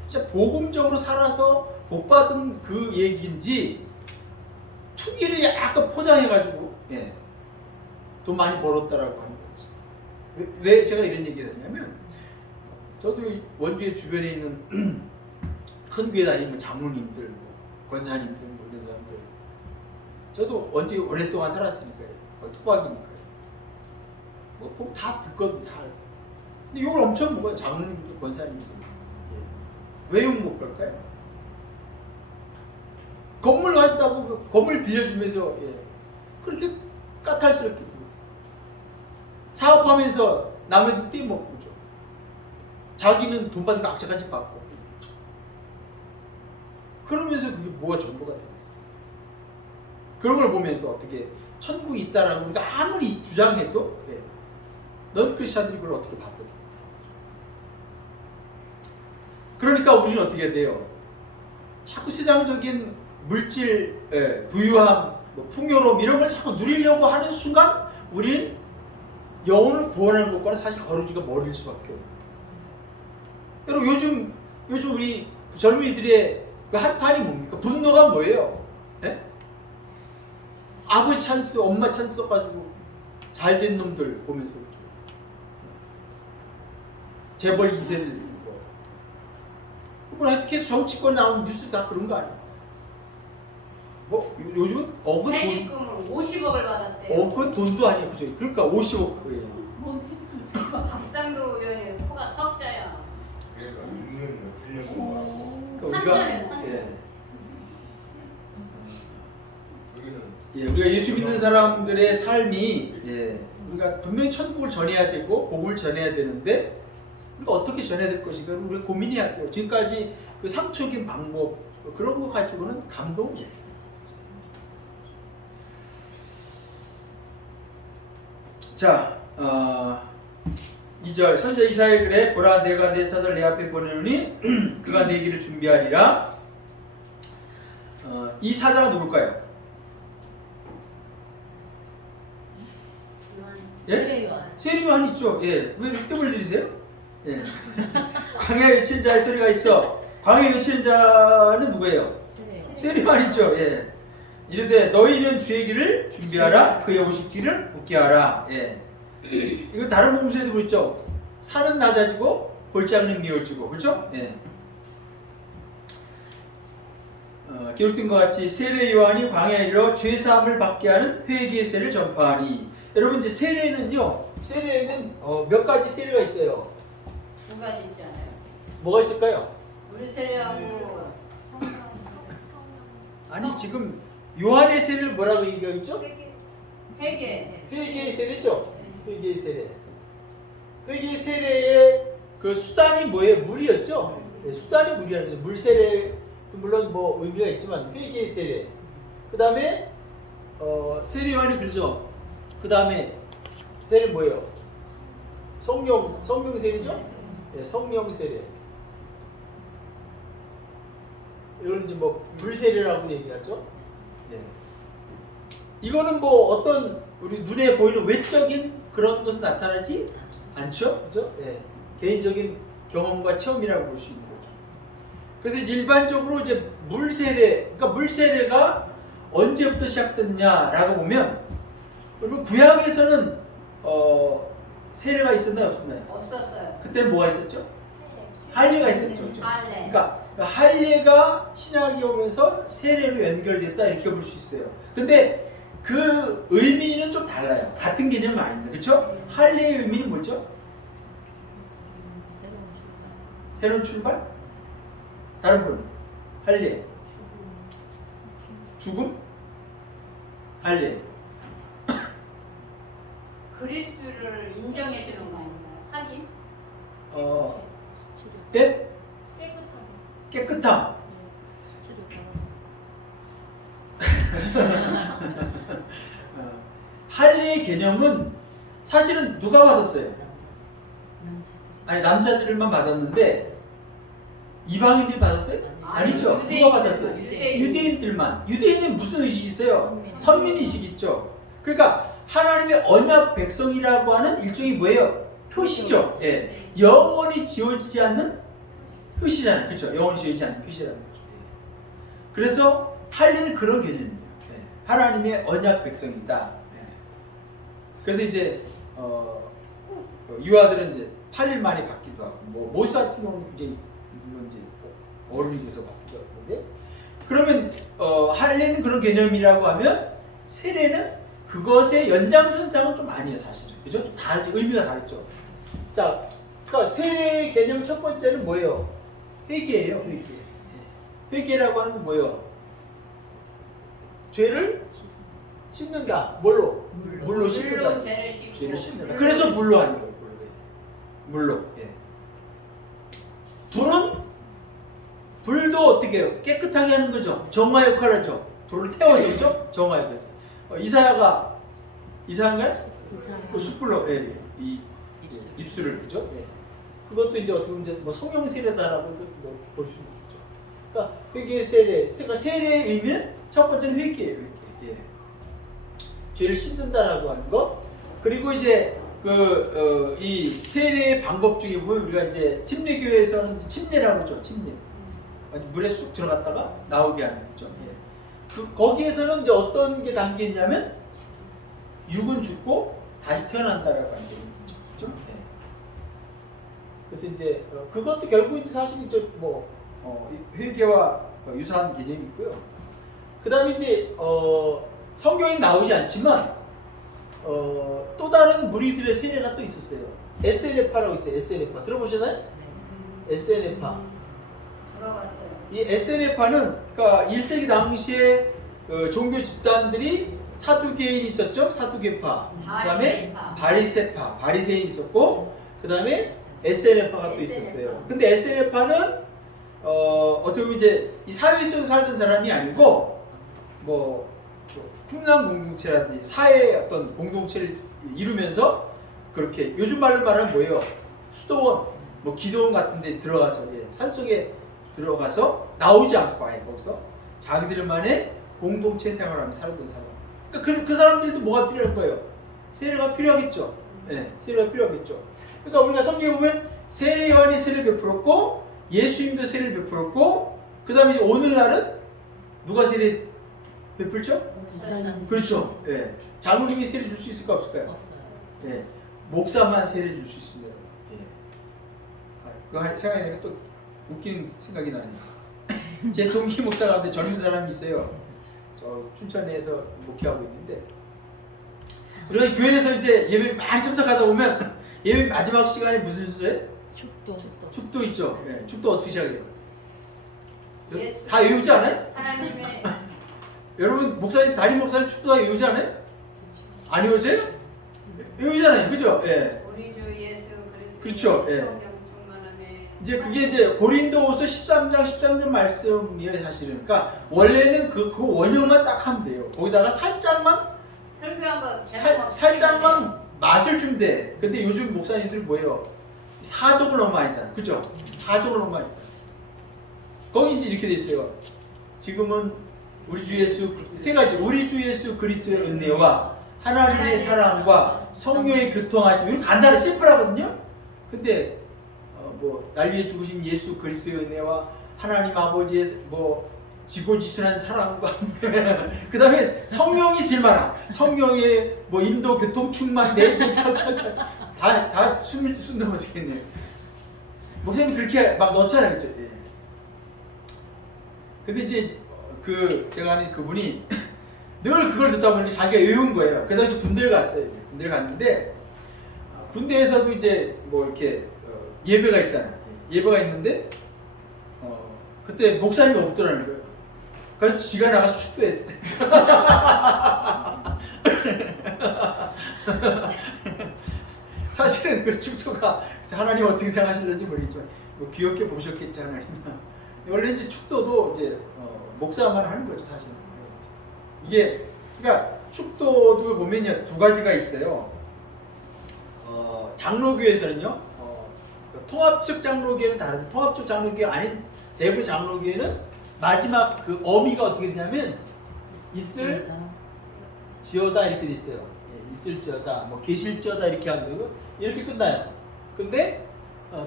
진짜 복음적으로 살아서 복받은 그 얘기인지 투기를 약간 포장해가지고 돈 많이 벌었다라고 하는 거죠. 왜 제가 이런 얘기를 하냐면 저도 이 원주의 주변에 있는 큰 교회 다니는 장로님들, 뭐 권사님들, 뭐 이런 사람들, 저도 원주에 오랫동안 살았으니까요. 토박이니까요. 뭐 다 듣거든, 다. 근데 욕을 엄청 먹어요. 장로님들, 권사님들. 예. 왜 욕 못 걸까요? 건물 가졌다고 건물 빌려주면서 예. 그렇게 까탈스럽게 사업하면서 남의 떼먹고 죠. 자기는 돈 받는 거 악착같이 받고. 그러면서 그게 뭐가 전부가 되겠어요. 그런 걸 보면서 어떻게 천국이 있다라고 우리가 아무리 주장해도 예. 넌 크리스찬들이 그걸 어떻게 받거든. 그러니까 우리는 어떻게 돼요? 자꾸 세상적인 물질, 부유함, 뭐 풍요로움 이런 걸 자꾸 누리려고 하는 순간 우리는 영혼을 구원하는 것과는 사실 거리가 멀을 수밖에 없어요. 여러분 요즘 우리 젊은이들의 그 한탄이 뭡니까? 분노가 뭐예요? 예? 아버지 찬스, 엄마 찬스 써가지고 잘된 놈들 보면서 재벌 2세들 뭐 하여튼 계속 정치권 나오는 뉴스 다 그런 거 아니에요? 뭐 요즘은 억은 퇴직금을 50억을 받았대요. 억은 돈도 아니에요, 그죠? 그러니까 50억. 예. 뭔 퇴직금? 박상도 의원이 코가 석자야. 그래서 있는 거 틀려고 그러니까 상관이에요, 상관. 우리가 예수 믿는 사람들의 삶이 우리가 분명히 천국을 전해야 되고 복을 전해야 되는데 우리가 어떻게 전해야 될 것인가 우리가 고민해야 돼요. 지금까지 그 상투적인 방법 그런 거 가지고는 감동을 못 줘요. 자, 2절 선지자 이사야 그래 보라 내가 내 사자를 내 앞에 보내노니 그가 내 길을 준비하리라. 이 사자가 누굴까요? 예? 세례요한 있죠. 예. 왜 뜸을 들이세요? 예. 광야에 외치는 자의 소리가 있어. 광야에 외치는 자는 누구예요? 세례요한 있죠. 예. 이르되 너희는 주의 길을 준비하라. 그의 오실 길을 굳게 하라. 예. 이거 다른 복음서에도 그랬죠. 산은 낮아지고 골짜기는 미어지고 그렇죠? 예. 기록된 것 같이 세례 요한이 광야에 이르러 죄 사함을 받게 하는 회개의 세를 전파하니. 여러분 이제 세례는요. 세례는 몇 가지 세례가 있어요. 두 가지 있잖아요. 뭐가 있을까요? 우리 세례하고 아니 지금 요한의 세례를 뭐라고 얘기하겠죠? 회개. 회개의 세례죠. 회개의 세례. 회개의 세례의 그 수단이 뭐예요? 물이었죠. 네, 수단이 물이라는 거죠. 물 세례 물론 뭐 의미가 있지만 회개의 세례. 그 다음에 세례 요한이 그러죠. 그 다음에 세례 뭐예요? 성령 세례죠? 네, 성령 세례. 이거는 이제 뭐 불세례라고 얘기하죠. 네. 이거는 뭐 어떤 우리 눈에 보이는 외적인 그런 것은 나타나지 않죠, 그죠? 네. 개인적인 경험과 체험이라고 볼 수 있는 거죠. 그래서 일반적으로 이제 물세례, 그러니까 물세례가 언제부터 시작됐냐라고 보면. 그러면 구약에서는 세례가 있었나요, 없었나요? 없었어요. 그때 뭐가 있었죠? 할례가 있었죠. 그죠? 할례. 그러니까 할례가 신약이 오면서 세례로 연결됐다 이렇게 볼 수 있어요. 근데 그 의미는 좀 달라요. 같은 개념은 아닙니다. 그렇죠? 할례의 의미는 뭐죠? 새로운 출발? 다른 분? 할례. 죽음? 할례. 그리스도를 인정해 주는 거 아닌가요? 확인? 네? 깨끗하게. 깨끗함. 할례의 개념은 사실은 누가 받았어요? 아니 남자들만 받았는데 이방인들이 받았어요? 아니죠. 누가 받았어요? 유대인들만. 유대인은 무슨 의식이 있어요? 선민 의식이 있죠. 그러니까 하나님의 언약 백성이라고 하는 일종의 뭐예요? 표시죠. 예. 영원히 지워지지 않는 표시잖아요. 그렇죠? 영원히 지워지지 않는 표시라는 거죠. 예. 그래서 할례는 그런 개념이에요. 예. 하나님의 언약 백성이다. 예. 그래서 이제 유아들은 이제 8일 만에 받기도 하고 뭐 모세 같은 경우는 굉장히 물론 이제 어른이 돼서 받기도 하고 그런데 그러면 할례는 그런 개념이라고 하면 세례는 그것의 연장선상은 좀 아니에요 사실은. 그죠? 좀 다르지. 의미가 다르죠. 자, 그러니까 세례 개념 첫 번째는 뭐예요? 회개예요. 회개. 회개라고 하는 건 뭐예요? 죄를 씻는다. 뭘로? 물로 씻는다. 물로 죄를 씻고 죄를 씻는다. 그래서 물로 하는 거예요. 물로. 예. 불도 어떻게 해요? 깨끗하게 하는 거죠. 정화 역할을 하죠. 불을 태워서 그죠? 정화 역할. 이사야인가요? 그 숯불로 이 입술을 그죠? 예. 그것도 이제 어떻게 보면 이제 뭐 성령 세례다라고도 뭐 볼 수 있죠. 그러니까 회개 세례. 그러니까 세례의 의미는 첫 번째는 회개예요. 회개. 예. 죄를 씻는다라고 하는 거. 그리고 이제 이 세례의 방법 중에 보면 우리가 이제 침례교회에서는 침례라고 그러죠. 침례. 물에 쑥 들어갔다가 나오게 하는 거죠. 예. 거기에서는 이제 어떤 게 담겨 있냐면 육은 죽고 다시 태어난다라고 하는 게 있죠. 예. 그래서 이제 그것도 결국 이제 사실 이제 뭐 회개와 유사한 개념이 있고요. 그다음에 이제 성경에 나오지 않지만 또 다른 무리들의 세례가 또 있었어요. 에스에네파라고 있어요. 에스에네파 들어보셨나요? 에스에네파. 들어봤어요. 이 에스에네파는 그러니까 1세기 당시에 종교 집단들이 사두개인이 있었죠. 사두개파. 그다음에 바리새파, 바리새인이 있었고, 그다음에 에스에네파가 또 있었어요. 근데 에스에네파는 어떻게 보면 이제 이 사회에서 살던 사람이 아니고 뭐 쿵남 공동체라든지 사회의 어떤 공동체를 이루면서 그렇게 요즘 말로 말하면 뭐예요? 수도원, 뭐 기도원 같은 데 들어가서 산속에 들어가서 나오지 않고 아예 거기서 자기들만의 공동체 생활하면서 살던 사람. 그러니까 그 사람들도 뭐가 필요한 거예요? 세례가 필요하겠죠. 네, 세례가 필요하겠죠. 그러니까 우리가 성경에 보면 세례 요한이 세례를 베풀었고 예수님도 세례를 베풀었고 그 다음에 이제 오늘날은 누가 세례 베풀죠? 그렇죠. 예. 장로님이 세례 줄 수 있을까 없을까요? 없어요. 예. 목사만 세례 줄 수 있습니다. 예. 그거 생각하니까 또 웃기는 생각이 나네요. 제 동기 목사 가운데 젊은 사람이 있어요. 저 춘천에서 목회하고 있는데 우리가 교회에서 이제 예배 많이 참석하다 보면 예배 마지막 시간에 무슨 수제? 축도 있죠. 예. 축도 어떻게 시작해요? 예수. 다 외우지 않아요? 하나님의 여러분 목사님 담임 목사님 축도 다 외우지 않아요? 안 외우세요? 외우잖아요, 그죠? 예. 우리 주 예수 그리스도 그렇죠, 예. 성령 충만함에 이제 그게 이제 고린도후서 13장 말씀이에요, 사실은. 그러니까 원래는 그 원형만 딱 하면 돼요. 거기다가 살짝만 설교한 거 제목 살짝만 맛을 주면 돼. 근데 요즘 목사님들 뭐예요? 사족을 너무 많이 다, 그죠? 사족을 너무 많이 다. 거기 이제 이렇게 돼 있어요. 지금은 우리 주 예수 세 가지, 우리 주 예수 그리스도의 은혜와 하나님의 사랑과 성령의 교통하심. 이거 간단히 심플하거든요. 근데 뭐 난리에 죽으신 예수 그리스도의 은혜와 하나님 아버지의 뭐 지고지순한 사랑과 그 다음에 성령이 제일 많아. 성령의 뭐 인도 교통 충만 내정 다 숨 넘어지겠네요. 목사님 그렇게 막 넣잖아요, 그죠? 예. 근데 이제 제가 아는 그분이 늘 그걸 듣다 보니까 자기가 외운 거예요. 그러다 이제 군대를 갔어요. 군대를 갔는데 군대에서도 이제 뭐 이렇게 예배가 있잖아요. 예배가 있는데 그때 목사님이 없더라는 거예요. 그래서 지가 나가서 축도했대. 사실은 그 축도가 하나님 어떻게 생각하실는지 모르겠지만 뭐 귀엽게 보셨겠지 하나님. 원래 이제 축도도 이제 목사만 하는 거죠, 사실은. 이게 그러니까 축도도 보면요 두 가지가 있어요. 장로교에서는요 통합측 장로교회는 다른데 통합측 장로교회 아닌 대부분 장로교회는 마지막 그 어미가 어떻게 되냐면 있을 지어다 이렇게 돼 있어요. 있을지어다, 뭐 계실지어다 이렇게 하면 되고 이렇게 끝나요. 근데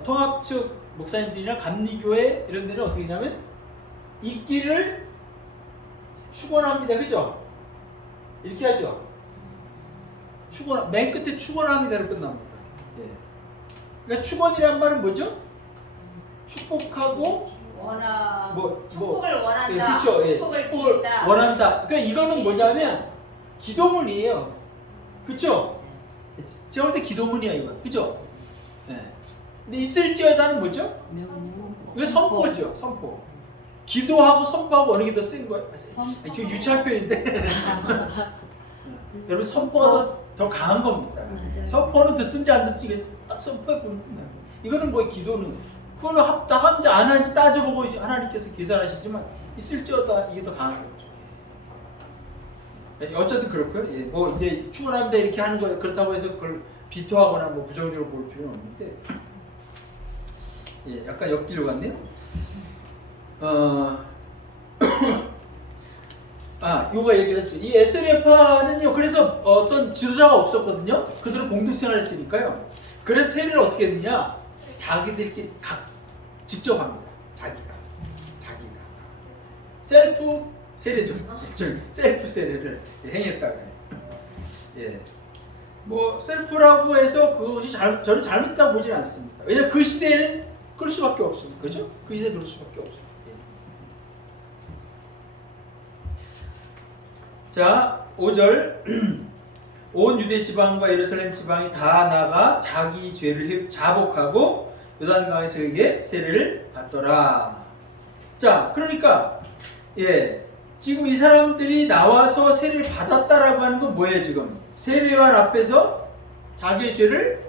통합측 목사님들이나 감리교회 이런 데는 어떻게 되냐면 있기를 축원합니다, 그죠? 이렇게 하죠. 맨 끝에 축원합니다로 끝납니다. 예. 그러니까 축원이란 말은 뭐죠? 축복하고 축복을 예, 원한다. 그렇죠. 예, 축복을 축복을 빌다. 원한다. 그러니까 이거는 뭐냐면 기도문이에요. 그렇죠? 제가 볼 때 기도문이야 이거. 그렇죠? 예. 근데 있을지어다는 뭐죠? 이거 선포죠. 선포. 기도하고 선포하고 어느 게 더 센 거야? 이거 유치한 표현인데. 여러분 선포가 더 강한 겁니다. 맞아요. 선포는 듣든지 안 듣든지 이게 딱 선포해 보는 거예요. 이거는 뭐 기도는 그거는 합당한지 안 한지 따져보고 이제 하나님께서 계산하시지만 있을지어다 이게 더 강한 거죠. 예, 어쨌든 그렇고요. 예, 뭐 이제 축원합니다 이렇게 하는 거 그렇다고 해서 그걸 비토하거나 뭐 부정적으로 볼 필요는 없는데, 예, 약간 엮이려 같네요. 요거 얘기했죠. 이 SNF파는요, 그래서 어떤 지도자가 없었거든요. 그들은 공동생활을 했으니까요. 그래서 세례를 어떻게 했느냐? 자기들끼리 직접 합니다. 자기가. 셀프 세례죠. 셀프 세례를 행했다고 해요. 예. 뭐, 셀프라고 해서 그것이 저는 잘못했다고 보진 않습니다. 왜냐면 그 시대에는 그럴 수밖에 없습니다. 그죠? 그 시대에 그럴 수밖에 없습니다. 자, 5절. 온 유대 지방과 예루살렘 지방이 다 나가 자기 죄를 자복하고 요단강에서 그에게 세례를 받더라. 자, 그러니까 지금 이 사람들이 나와서 세례를 받았다라고 하는 건 뭐예요, 지금? 세례요한 앞에서 자기의 죄를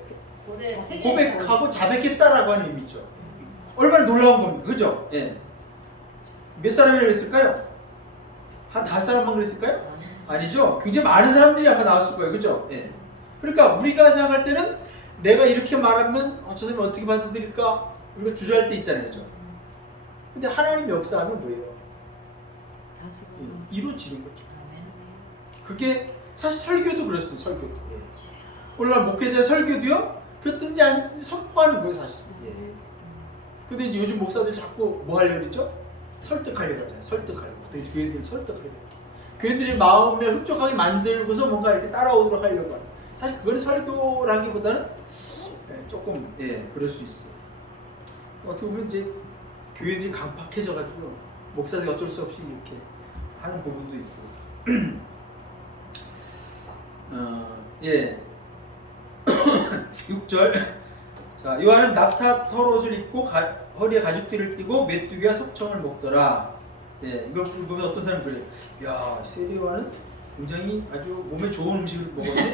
고백하고 자백했다라고 하는 의미죠. 얼마나 놀라운 겁니까? 그죠? 예. 몇 사람이라고 그랬을까요? 한 5사람만 그랬을까요? 아니죠. 굉장히 많은 사람들이 아마 나왔을 거예요. 그죠? 예. 그러니까 우리가 생각할 때는 내가 이렇게 말하면 저 사람이 어떻게 받아들일까? 우리가 주저할 때 있잖아요. 그죠? 근데 하나님 역사하면 뭐예요? 이루어지는 거죠. 그게 사실 설교도 그렇습니다. 설교도. 예. 오늘날 목회자 설교도요. 듣든지 안 듣든지 선포하는 거예요. 사실. 예. 근데 이제 요즘 목사들 자꾸 뭐 하려고 그러죠? 설득하려고 하잖아요. 설득하려고. 교인들 설득하려고. 교인들의 마음을 흡족하게 만들고서 뭔가 이렇게 따라오도록 하려고 하는. 사실 그거는 설교라기보다는 조금 그럴 수 있어요. 어떻게 보면 이제 교인들이 강팍해져가지고 목사들이 어쩔 수 없이 이렇게 하는 부분도 있고. 6절. 자, 요한은 낙타 털옷을 입고 허리에 가죽띠를 띠고 메뚜기와 석청을 먹더라. 이걸 보면 어떤 사람이 그래요. 야, 세례요한은 굉장히 아주 몸에 좋은 음식을 먹었네.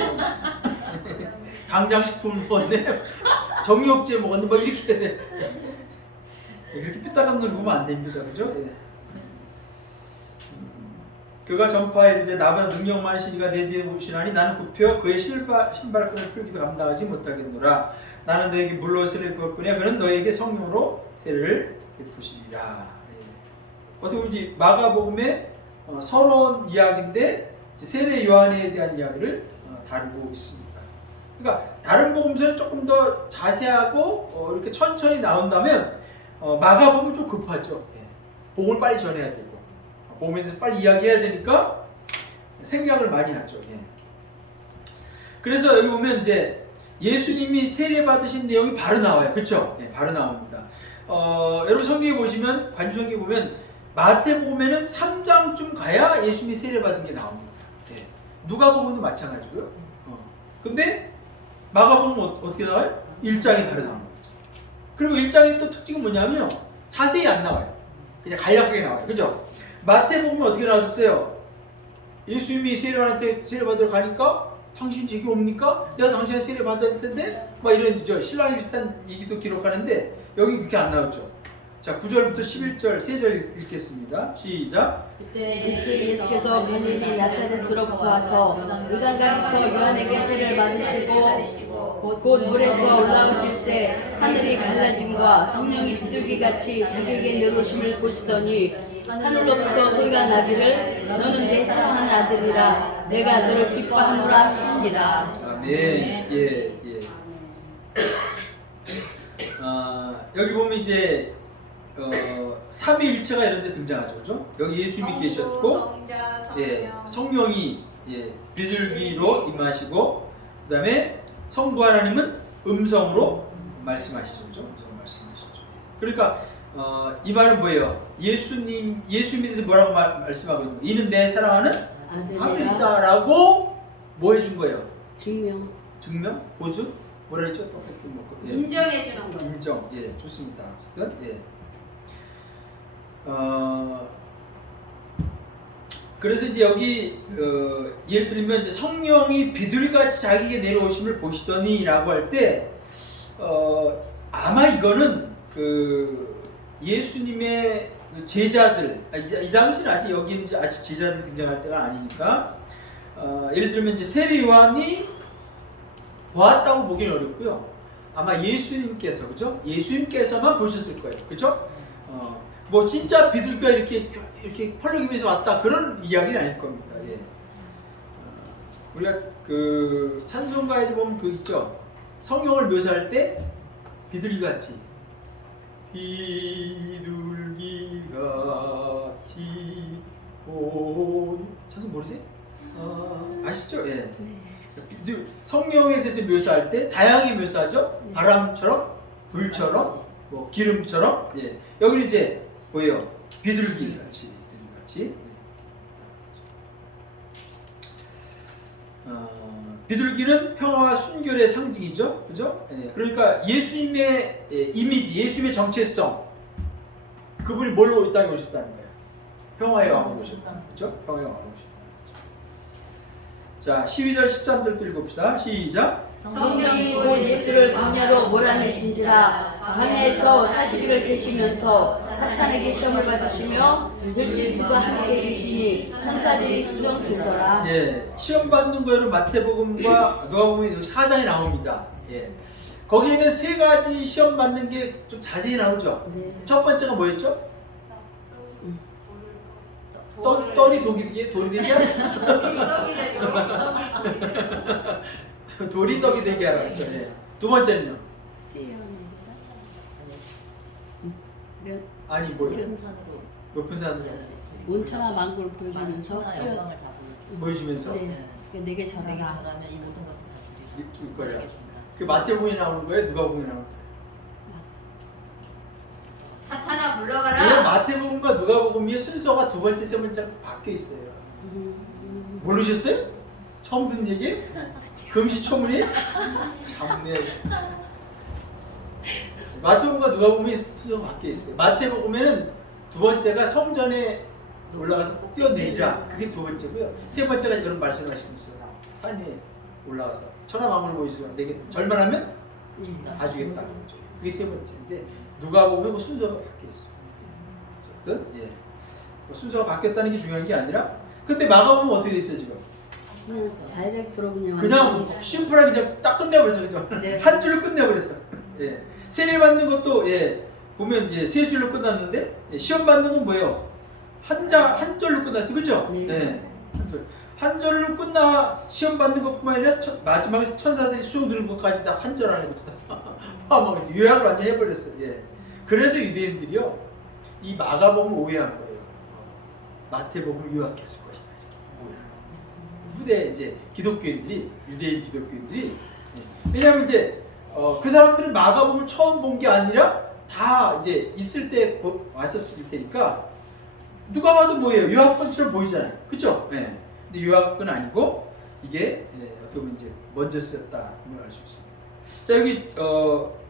강장식품을 먹었네. 정육제 먹었네. 뭐 이렇게 돼. 이렇게 삐딱한 눈을 보면 안 됩니다. 그죠? 그가 전파에 이르되 나보다 능력 많으신 이가 내 뒤에 오시나니 나는 굽혀 그의 신발끈을 풀기도 감당하지 못하겠노라. 나는 너에게 물로 세례를 부었거니와 그는 너에게 성령으로 세례를 베푸시리라. 어떻게 보면 마가복음의 서러운 이야기인데 세례 요한에 대한 이야기를 다루고 있습니다. 그러니까 다른 복음서는 조금 더 자세하고 이렇게 천천히 나온다면 마가복음은 좀 급하죠. 복음을 빨리 전해야 되고 복음에 대해서 빨리 이야기해야 되니까 생략을 많이 하죠. 그래서 여기 보면 이제 예수님이 세례 받으신 내용이 바로 나와요. 그렇죠? 바로 나옵니다. 여러분 성경에 보시면 관주성경에 보면 마태복음에는 3장쯤 가야 예수님이 세례 받은 게 나옵니다. 누가복음도 마찬가지고요. 근데 마가복음은 어떻게 나와요? 1장이 바로 나옵니다. 그리고 1장의 또 특징은 뭐냐면 자세히 안 나와요. 그냥 간략하게 나와요. 그죠? 마태복음은 어떻게 나왔었어요? 예수님이 세례요한한테 세례 받으러 가니까 당신 제게 옵니까? 내가 당신의 세례 받을 텐데? 막 이런 신랑이 비슷한 얘기도 기록하는데 여기 그렇게 안 나오죠. 자, 9절부터 11절 3절 읽겠습니다. 시작. 그때 예수께서 갈릴리 나사렛으로부터 와서 요단강에서 요한에게 세례를 받으시고 곧 물에서 올라오실새 하늘이 갈라짐과 성령이 비둘기같이 자기에게 내려오심을 보시더니 하늘로부터 소리가 나기를 너는 내 사랑하는 아들이라 내가 너를 기뻐하노라 하시니라. 아멘. 여기 보면 이제 삼위일체가 이런 데 등장하죠. 그죠? 여기 예수님이 계셨고 성령이 비둘기로 임하시고 그 다음에 성부 하나님은 음성으로 말씀하시죠, 그죠? 음성을 말씀하시죠. 그러니까 이 말은 뭐예요? 예수 믿어서 뭐라고 말씀하고 있는 거예요? 이는 내 사랑하는 아들이다라고 뭐 해준 거예요? 증명. 증명? 보증? 뭐라 했죠? 또 예. 인정해주는 거. 인정. 예, 좋습니다. 어쨌든 예. 그래서 이제 여기 예를 들면 이제 성령이 비둘기같이 자기에게 내려오심을 보시더니라고 할 때 아마 이거는 그 예수님의 제자들 이 당시는 아직 여기는 이제 아직 제자들이 등장할 때가 아니니까 예를 들면 이제 세례 요한이 보았다고 보기는 어렵고요. 아마 예수님께서 그죠? 예수님께서만 보셨을 거예요. 그죠? 뭐 진짜 비둘기가 이렇게 펄럭이면서 왔다 그런 이야기는 아닐 겁니다. 예. 우리가 그 찬송가에 보면 그 있죠. 성령을 묘사할 때 비둘기 같이 비둘기 같이 오 찬송 모르세요? 아시죠? 예. 성령에 대해서 묘사할 때 다양하게 묘사하죠. 바람처럼, 불처럼, 뭐 기름처럼. 예. 여기는 이제 뭐예요? 비둘기 같이. 비둘기는 평화와 순결의 상징이죠, 그죠? 예. 그러니까 예수님의 이미지, 예수님의 정체성, 그분이 뭘로 이 땅에 오셨다는 거예요? 평화의 왕으로 오셨다, 그죠? 평화의 왕으로 오셨다. 자, 12절 13절도 읽읍시다. 시작. 성령이 곧 예수를 광야로 몰아내신지라 광야에서 40일을 계시면서 사탄에게 시험을 받으시며 들짐승과 함께 계시니 천사들이 수정 들더라. 예, 시험 받는 거로 마태복음과 누가복음이 여기 4장에 나옵니다. 예, 거기에는 세 가지 시험 받는 게 좀 자세히 나오죠. 네. 첫 번째가 뭐였죠? 떡이 독이 되게 돌이 되게 떡이 되고 돌이 떡이 되게 하라 그랬죠. 예. 두 번째는요? 몇 아니 뭐요? 산으로 높은 산으로 온천하 만국을 보여주면서 영광을 다 보여주고 보여주면서 네. 내게 내게 절하라. 절하면 이 모든 것을 다 줄 거야. 너에게 준다. 그 마태복음에 나오는 거예요? 누가복음에 나오는 거예요? 사탄아 예, 물러가라. 마태복음과 누가복음의 순서가 두 번째, 세 번째로 바뀌어 있어요. 모르셨어요? 처음 듣는 얘기? 금시초문이? 참네. 마태복음과 누가복음의 순서가 바뀌어 있어요. 마태복음에는 두 번째가 성전에 올라가서 뛰어내리라. 그게 두 번째고요. 세 번째가 이런 말씀하시면서 산에 올라가서 천하만국을 보여주고 내게 절만하면 다 주겠다. 그게 세 번째인데 누가복음의 그 순서가 바뀌어 있어요. 어쨌든 예. 뭐 순서가 바뀌었다는 게 중요한 게 아니라 근데 마가복음은 어떻게 돼 있어요 지금? 다이렉트로 그냥 그냥 심플하게 그냥 딱 끝내버렸어, 그죠? 네. 한 줄로 끝내버렸어. 예. 세례 받는 것도 예 보면 예, 세 줄로 끝났는데 예, 시험 받는 건 뭐예요? 한 절로 끝났어, 그죠? 네. 예. 한 절로 끝나 시험 받는 것뿐만 아니라 마지막에 천사들이 수용 들은 것까지 다 한 절 안에 다 포함하고 있어. 요약을 완전 해버렸어. 예. 그래서 유대인들이요 이 마가복음 오해한 거예요. 마태복음 요약했을 것이다. 후대 이제 기독교인들이 유대인 기독교인들이 왜냐하면 이제 그 사람들은 마가복음을 처음 본 게 아니라 다 이제 있을 때 왔었을 테니까 누가 봐도 뭐예요? 요약본처럼 보이잖아요, 그렇죠? 네. 근데 요약은 아니고 이게 어떻게 보면 이제 먼저 쓰였다 걸 알 수 있습니다. 자 여기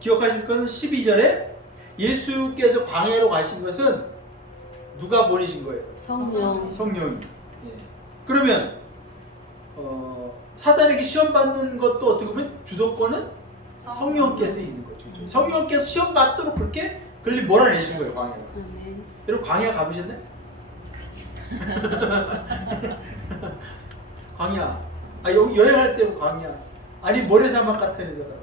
기억하실 건 12절에 예수께서 광야로 가신 것은 누가 보내신 거예요? 성령. 성령이. 예. 그러면 사단에게 시험 받는 것도 어떻게 보면 주도권은 성령께서 있는 거죠. 성령께서 시험 받도록 그렇게 그걸 몰아내신 거예요, 광야로. 아멘. 여러분 광야 가보셨나요? 광야. 아 여기 여행할 때 광야. 아니 모래사막 같은 데다가